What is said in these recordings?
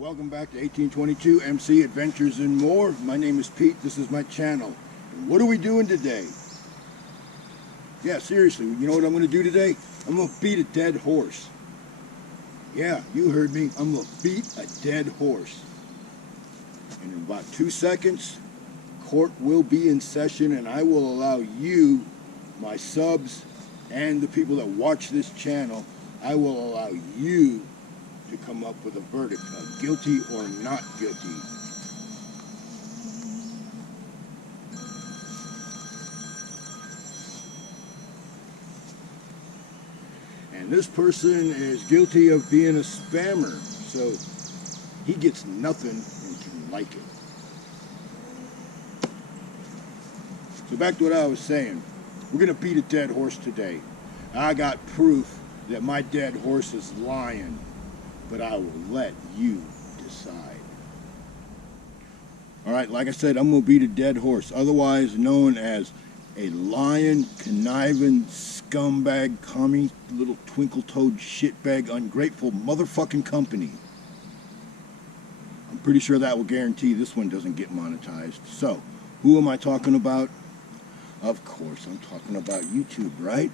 Welcome back to 1822 MC Adventures and More. My name is Pete. This is my channel. And what are we doing today? Yeah, seriously, you know what I'm going to do today? I'm going to beat a dead horse. Yeah, you heard me. I'm going to beat a dead horse. And in about 2 seconds, court will be in session, and I will allow you, my subs, and the people that watch this channel, I will allow you to come up with a verdict of guilty or not guilty. And this person is guilty of being a spammer, so he gets nothing and can like it. So back to what I was saying. We're going to beat a dead horse today. I got proof that my dead horse is lying, but I will let you decide. Alright, like I said, I'm going to beat a dead horse, otherwise known as a lying, conniving, scumbag, commie, little twinkle-toed, shitbag, ungrateful motherfucking company. I'm pretty sure that will guarantee this one doesn't get monetized. So, who am I talking about? Of course, I'm talking about YouTube, right?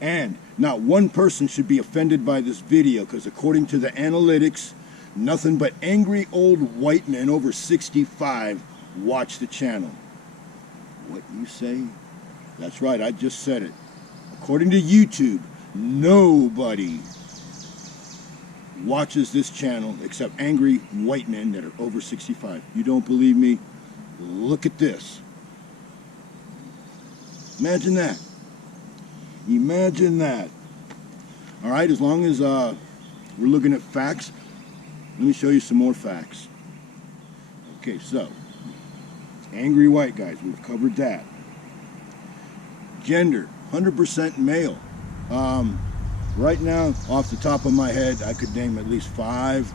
And not one person should be offended by this video, because according to the analytics, nothing but angry old white men over 65 watch the channel. What you say? That's right, I just said it. According to YouTube, nobody watches this channel except angry white men that are over 65. You don't believe me? Look at this. Imagine that. Imagine that. Alright, as long as we're looking at facts, let me show you some more facts. Okay, so, angry white guys, we've covered that. Gender, 100% male. Right now, off the top of my head, I could name at least 5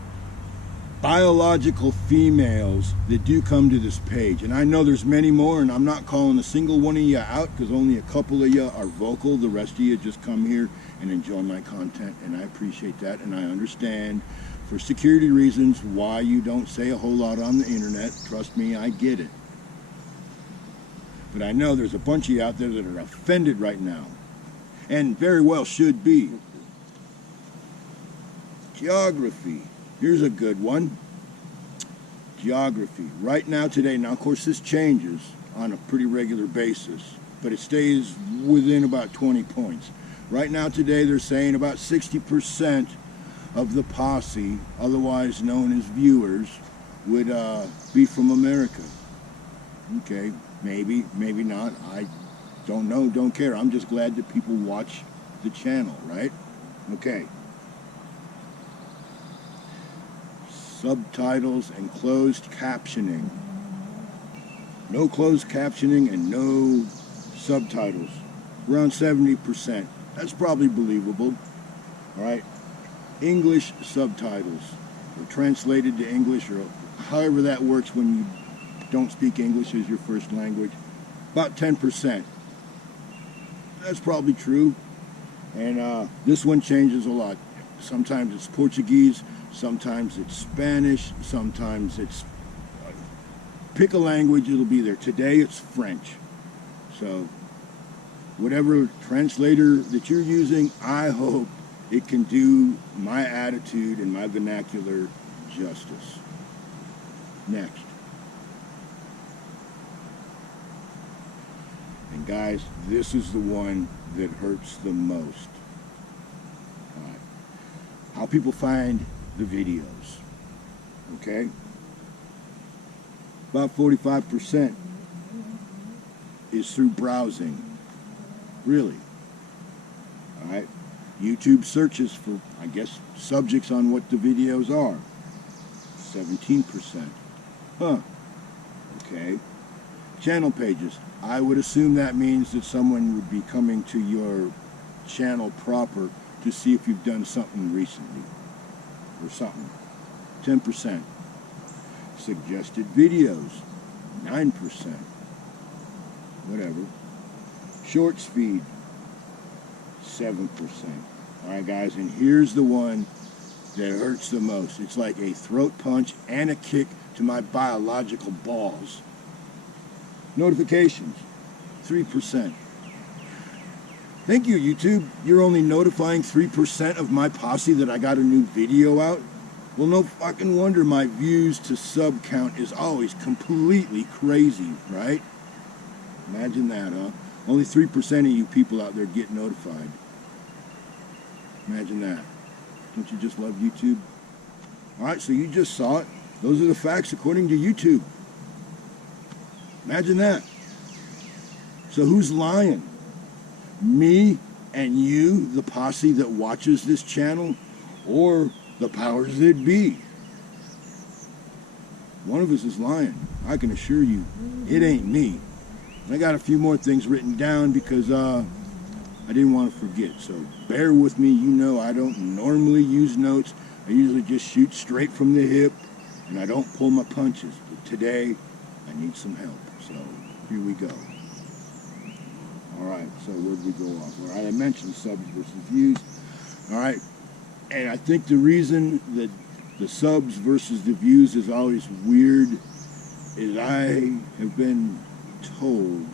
biological females that do come to this page, and I know there's many more, and I'm not calling a single one of you out because only a couple of you are vocal. The rest of you just come here and enjoy my content, and I appreciate that, and I understand for security reasons why you don't say a whole lot on the internet. Trust me, I get it. But I know there's a bunch of you out there that are offended right now, and very well should be. Geography. Here's a good one. Geography. Right now, today, now of course this changes on a pretty regular basis, but it stays within about 20 points. Right now, today, they're saying about 60% of the posse, otherwise known as viewers, would be from America. Okay, maybe, maybe not. I don't know, don't care. I'm just glad that people watch the channel, right? Okay. Subtitles and closed captioning. No closed captioning and no subtitles. Around 70%. That's probably believable. Alright. English subtitles. Or translated to English, or however that works when you don't speak English as your first language. About 10%. That's probably true. And this one changes a lot. Sometimes it's Portuguese, sometimes it's Spanish, sometimes it's pick a language, it'll be there. Today it's French. So whatever translator that you're using, I hope it can do my attitude and my vernacular justice. Next. And guys, this is the one that hurts the most. How people find the videos, okay? About 45% is through browsing, really. All right, YouTube searches for, I guess, subjects on what the videos are, 17%. Huh, okay. Channel pages, I would assume that means that someone would be coming to your channel proper to see if you've done something recently or something. 10%. Suggested videos, 9%. Whatever. Shorts feed, 7%. Alright guys, and here's the one that hurts the most. It's like a throat punch and a kick to my biological balls. Notifications, 3%. Thank you, YouTube. You're only notifying 3% of my posse that I got a new video out? Well, no fucking wonder my views to sub count is always completely crazy, right? Imagine that, huh? Only 3% of you people out there get notified. Imagine that. Don't you just love YouTube? Alright, so you just saw it. Those are the facts according to YouTube. Imagine that. So who's lying? Me and you, the posse that watches this channel, or the powers that be? One of us is lying. I can assure you, it ain't me. I got a few more things written down because I didn't want to forget. So bear with me. You know I don't normally use notes. I usually just shoot straight from the hip, and I don't pull my punches. But today, I need some help. So here we go. All right, so where'd we go off? All right, I mentioned subs versus views. All right, and I think the reason that the subs versus the views is always weird is I have been told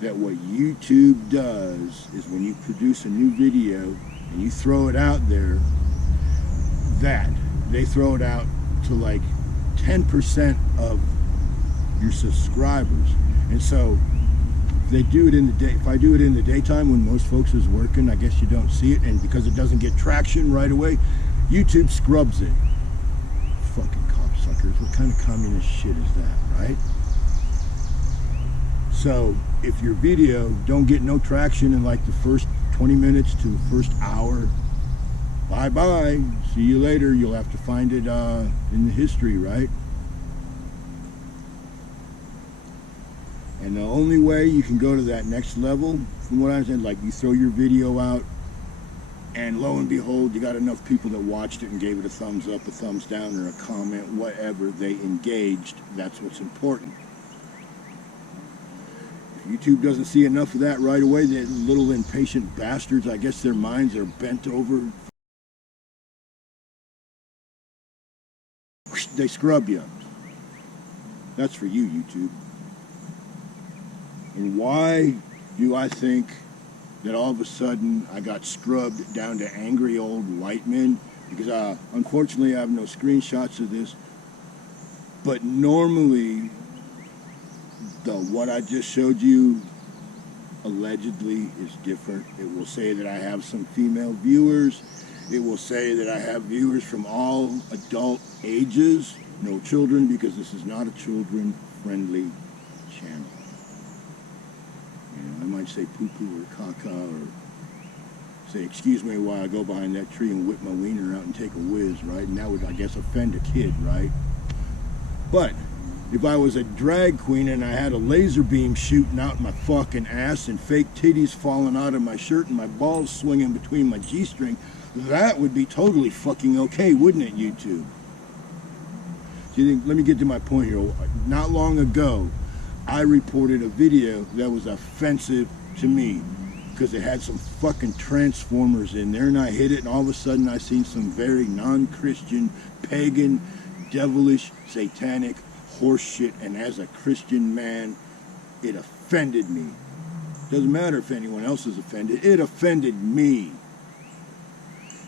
that what YouTube does is when you produce a new video and you throw it out there, that they throw it out to like 10% of your subscribers. And so they do it in the day. If I do it in the daytime when most folks is working, I guess you don't see it, and because it doesn't get traction right away, YouTube scrubs it. Fucking cocksuckers. What kind of communist shit is that, right? So if your video don't get no traction in like the first 20 minutes to the first hour, bye-bye. See you later. You'll have to find it in the history, right? And the only way you can go to that next level, from what I said, like you throw your video out, and lo and behold, you got enough people that watched it and gave it a thumbs up, a thumbs down, or a comment, whatever, they engaged. That's what's important. If YouTube doesn't see enough of that right away, the little impatient bastards, I guess their minds are bent over. They scrub you. That's for you, YouTube. And why do I think that all of a sudden I got scrubbed down to angry old white men? Because unfortunately I have no screenshots of this. But normally, what I just showed you allegedly is different. It will say that I have some female viewers. It will say that I have viewers from all adult ages. No children, because this is not a children-friendly channel. I might say poo-poo or caca, or say, excuse me while I go behind that tree and whip my wiener out and take a whiz, right? And that would, I guess, offend a kid, right? But if I was a drag queen and I had a laser beam shooting out my fucking ass and fake titties falling out of my shirt and my balls swinging between my G-string, that would be totally fucking okay, wouldn't it, YouTube? So let me get to my point here. Not long ago, I reported a video that was offensive to me because it had some fucking transformers in there, and I hit it, and all of a sudden I seen some very non-Christian, pagan, devilish, satanic horse shit, and as a Christian man, it offended me. Doesn't matter if anyone else is offended, it offended me.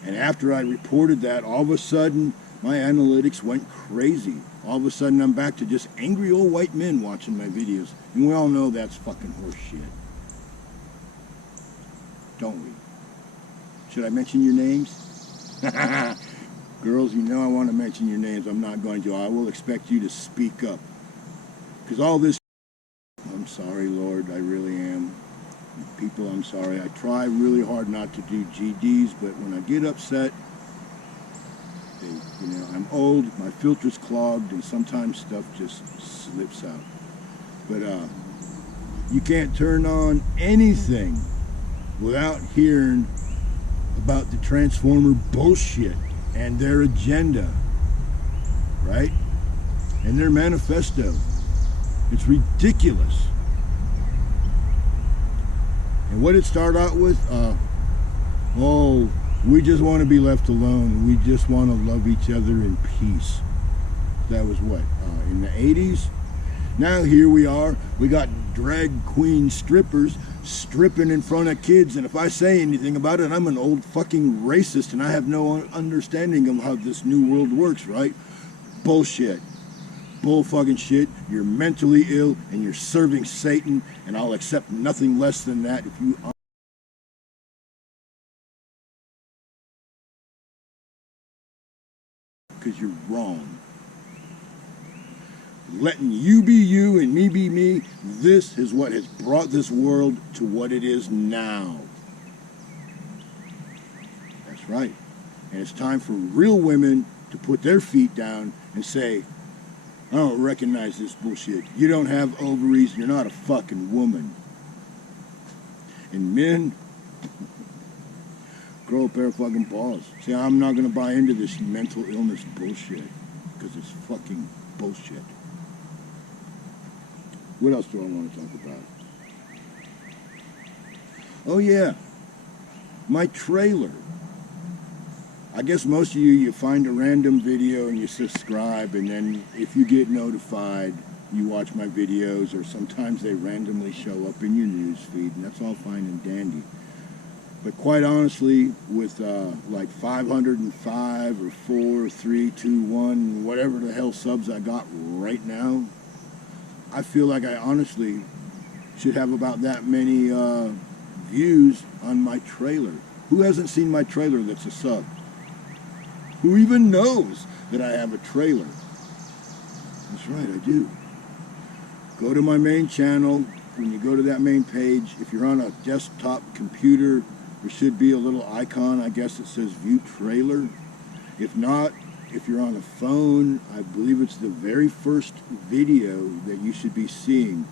And after I reported that, all of a sudden my analytics went crazy. All of a sudden I'm back to just angry old white men watching my videos. And we all know that's fucking horse shit. Don't we? Should I mention your names? Girls, you know I want to mention your names. I'm not going to. I will expect you to speak up. Because all this... I'm sorry, Lord. I really am. People, I'm sorry. I try really hard not to do GDs, but when I get upset... You know, I'm old, my filter's clogged, and sometimes stuff just slips out. But you can't turn on anything without hearing about the Transformer bullshit and their agenda, right? And their manifesto. It's ridiculous. And what it started out with, We just want to be left alone. We just want to love each other in peace. That was what, in the 80s? Now here we are. We got drag queen strippers stripping in front of kids, and if I say anything about it, I'm an old fucking racist, and I have no understanding of how this new world works, right? Bullshit. Bull fucking shit. You're mentally ill, and you're serving Satan, and I'll accept nothing less than that if you... Because you're wrong. Letting you be you and me be me, this is what has brought this world to what it is now. That's right. And it's time for real women to put their feet down and say, I don't recognize this bullshit. You don't have ovaries, you're not a fucking woman. And men, grow a pair of fucking balls. See, I'm not going to buy into this mental illness bullshit, because it's fucking bullshit. What else do I want to talk about? Oh yeah, my trailer. I guess most of you find a random video and you subscribe, and then if you get notified, you watch my videos, or sometimes they randomly show up in your news feed, and that's all fine and dandy. But quite honestly, with like 505 or 4, 3, 2, 1, whatever the hell subs I got right now, I feel like I honestly should have about that many views on my trailer. Who hasn't seen my trailer that's a sub? Who even knows that I have a trailer? That's right, I do. Go to my main channel. When you go to that main page, if you're on a desktop computer, there should be a little icon, I guess it says View Trailer. If not, if you're on a phone, I believe it's the very first video that you should be seeing.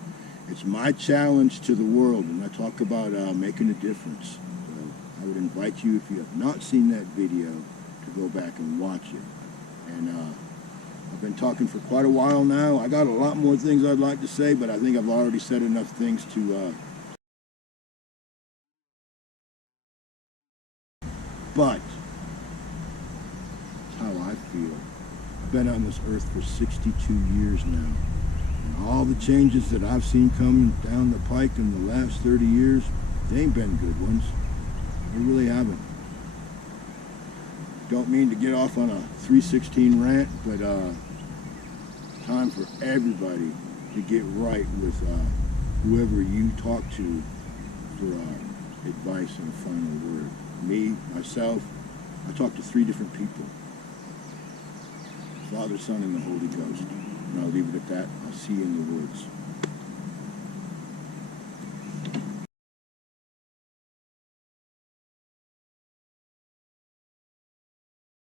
It's my challenge to the world, and I talk about making a difference. So I would invite you, if you have not seen that video, to go back and watch it. And I've been talking for quite a while now. I got a lot more things I'd like to say, but I think I've already said enough things to... But how I feel. I've been on this earth for 62 years now, and all the changes that I've seen coming down the pike in the last 30 years, they ain't been good ones. They really haven't. Don't mean to get off on a 316 rant, but time for everybody to get right with whoever you talk to for advice and a final word. Me, myself, I talk to 3 different people. Father, Son, and the Holy Ghost. And I'll leave it at that. I'll see you in the woods.